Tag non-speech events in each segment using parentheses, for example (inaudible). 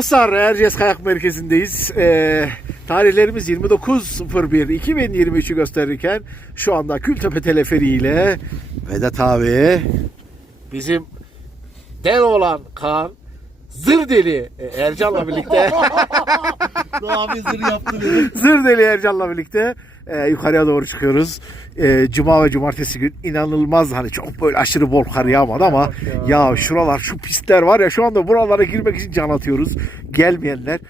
Dostlar Erciyes Kayak Merkezi'ndeyiz. Ee, tarihlerimiz 29.01.2023'ü gösterirken şu anda Kültepe Teleferi ile Vedat abi bizim del olan Kaan Zır Deli e, Ercan'la birlikte (laughs) Abi zır yaptı beni. Zır Deli Ercan'la birlikte e, yukarıya doğru çıkıyoruz. E, Cuma ve cumartesi gün inanılmaz hani çok böyle aşırı bol kar yağmadı ama ya şuralar şu pistler var ya şu anda buralara girmek için can atıyoruz. Gelmeyenler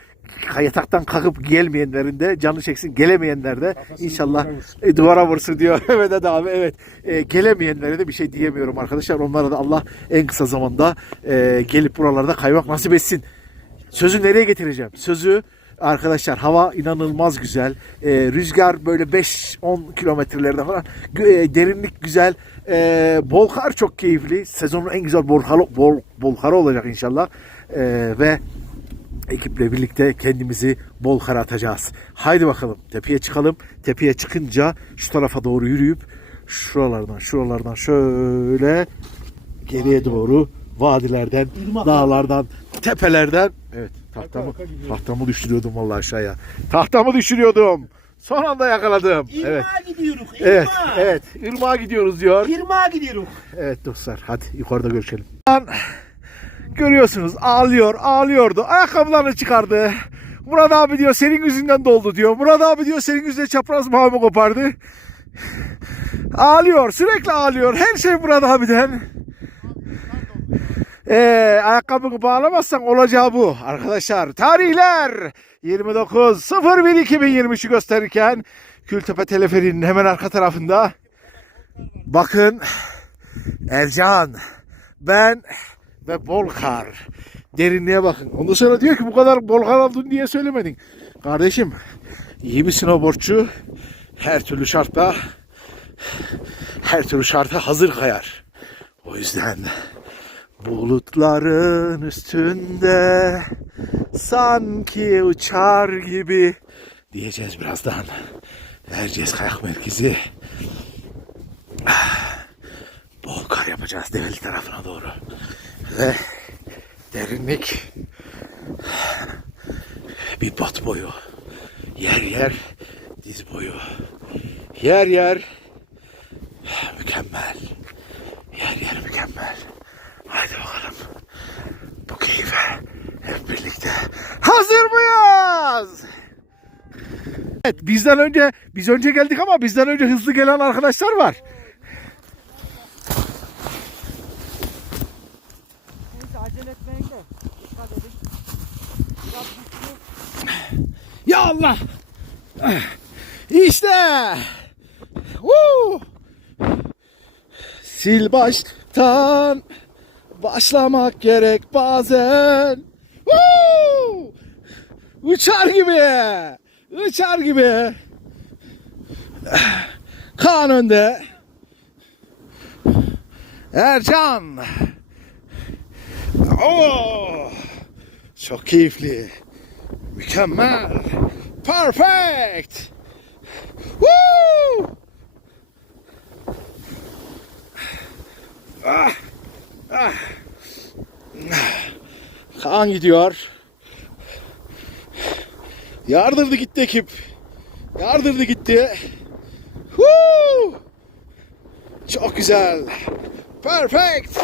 yataktan kalkıp gelmeyenlerin de canı çeksin gelemeyenler de inşallah e, duvara vursun diyor (laughs) Vedat abi evet E, gelemeyenlere de bir şey diyemiyorum arkadaşlar onlara da Allah en kısa zamanda e, gelip buralarda kaymak nasip etsin Sözü nereye getireceğim? Sözü arkadaşlar hava inanılmaz güzel. Ee, rüzgar böyle 5-10 kilometrelerde falan. E, derinlik güzel. Ee, bol kar çok keyifli. Sezonun en güzel bol bol, bol karı olacak inşallah. Ee, ve ekiple birlikte kendimizi bol kar atacağız. Haydi bakalım tepeye çıkalım. Tepeye çıkınca şu tarafa doğru yürüyüp şuralardan şuralardan şöyle geriye doğru vadilerden, dağlardan, tepelerden evet tahtamı tahtamı düşürüyordum vallahi aşağıya. Tahtamı düşürüyordum. Son anda yakaladım. Evet. İrmağa gidiyoruz. İrmağa. Evet, evet. Irmağa gidiyoruz diyor. İrmağa gidiyoruz. Evet dostlar hadi yukarıda görüşelim. Görüyorsunuz ağlıyor ağlıyordu. Ayakkabılarını çıkardı. Murat abi diyor senin yüzünden doldu diyor. Murat abi diyor senin yüzünden çapraz mavi kopardı. Ağlıyor sürekli ağlıyor. Her şey Murat abiden. Ee, ayakkabını bağlamazsan olacağı bu arkadaşlar. Tarihler 29.01.2023'ü gösterirken Kültepe Teleferi'nin hemen arka tarafında bakın Ercan, ben ve Bolkar. Derinliğe bakın. Ondan sonra diyor ki bu kadar Bolkar aldın diye söylemedin. Kardeşim iyi bir snowboardçu her türlü şartta her türlü şarta hazır kayar. O yüzden bulutların üstünde sanki uçar gibi diyeceğiz birazdan. Erciyes Kayak Merkezi bol kar yapacağız Develi tarafına doğru. Ve derinlik bir bat boyu. Yer yer diz boyu. Yer yer mükemmel. Yer yer mükemmel. Haydi bakalım. Bu keyfe hep birlikte hazır mıyız? Evet bizden önce biz önce geldik ama bizden önce hızlı gelen arkadaşlar var. Neyse acele etmeyin de. Dikkat edin. Biraz güçlü. Ya Allah. İşte. Woo! Sil baştan başlamak gerek bazen. Woo! Uçar gibi. Uçar gibi. Kaan önde. Ercan. Oo! Çok keyifli. Mükemmel. Perfect. Woo! Ah, ah. Kaan gidiyor. Yardırdı gitti ekip. Yardırdı gitti. Woo! Çok güzel. Perfect.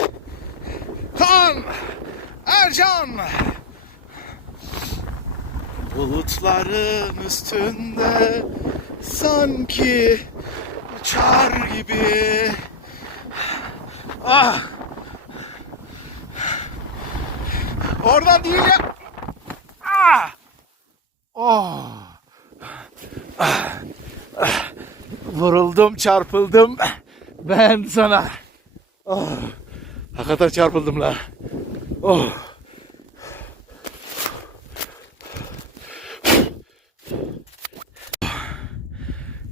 Kaan. Ercan. Bulutların üstünde sanki uçar gibi. Ah! Oradan değil ya. Ah! Oh! Ah! Ah! Vuruldum, çarpıldım. Ben sana. Oh! Hakikaten çarpıldım la. Oh!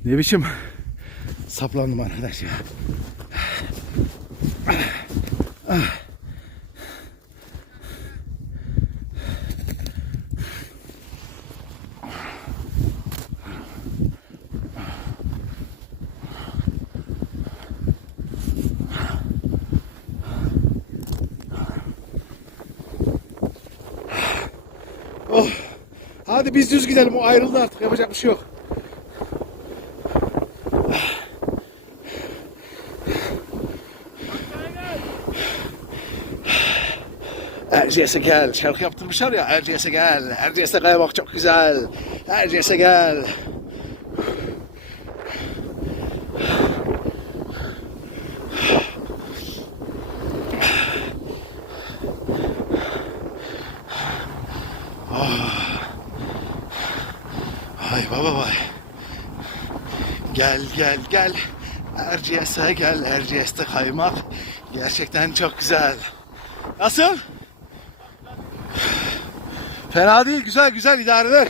Ne biçim saplandım arkadaş ya. Oh. Hadi biz düz gidelim. O ayrıldı artık. Yapacak bir şey yok. Erciyes'e gel. Şarkı yaptırmışlar ya. Erciyes'e gel. Erciyes'e kaymak çok güzel. Erciyes'e gel. Gel gel gel. Erciyes'e gel. Erciyes'te kaymak. Gerçekten çok güzel. Nasıl? Fena değil. Güzel güzel idare eder.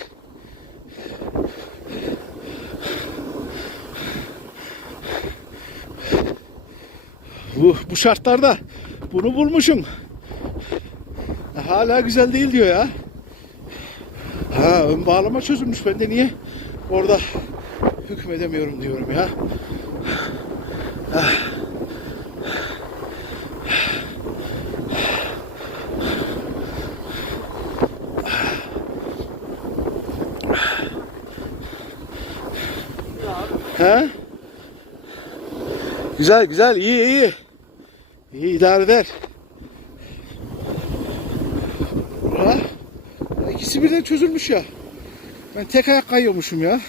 Bu, bu şartlarda bunu bulmuşum. Hala güzel değil diyor ya. Ha ön bağlama çözülmüş. Ben de niye orada hükmedemiyorum diyorum ya. Ha? Güzel güzel iyi iyi. İyi idare eder. Ha? İkisi birden çözülmüş ya. Ben tek ayak kayıyormuşum ya.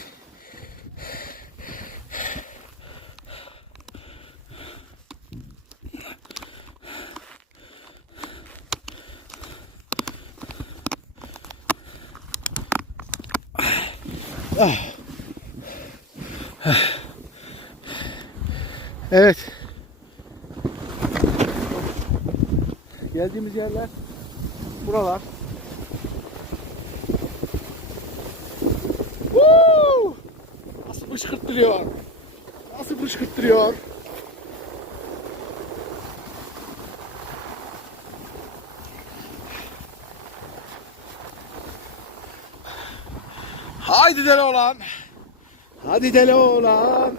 Evet. Geldiğimiz yerler buralar. Woo! Nasıl fışkırttırıyor? Nasıl fışkırttırıyor? Haydi deli oğlan. Hadi deli oğlan.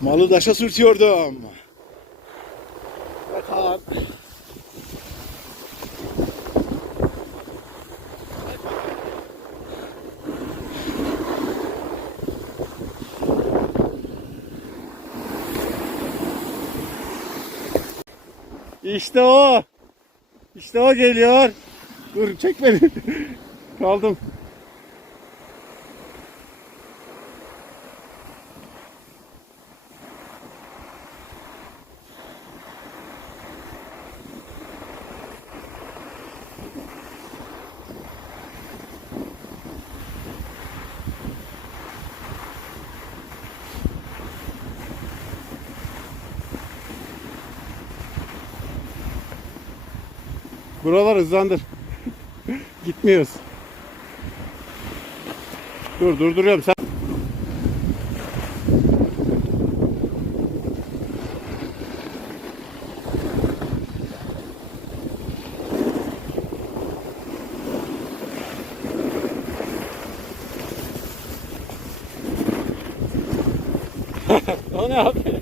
Malı taşa sürtüyordum. Bakalım. İşte o. İşte o geliyor. Dur çek beni. (laughs) Kaldım. Buralar hızlandır. (laughs) Gitmiyoruz. Dur durduruyorum sen. (laughs) o ne abi?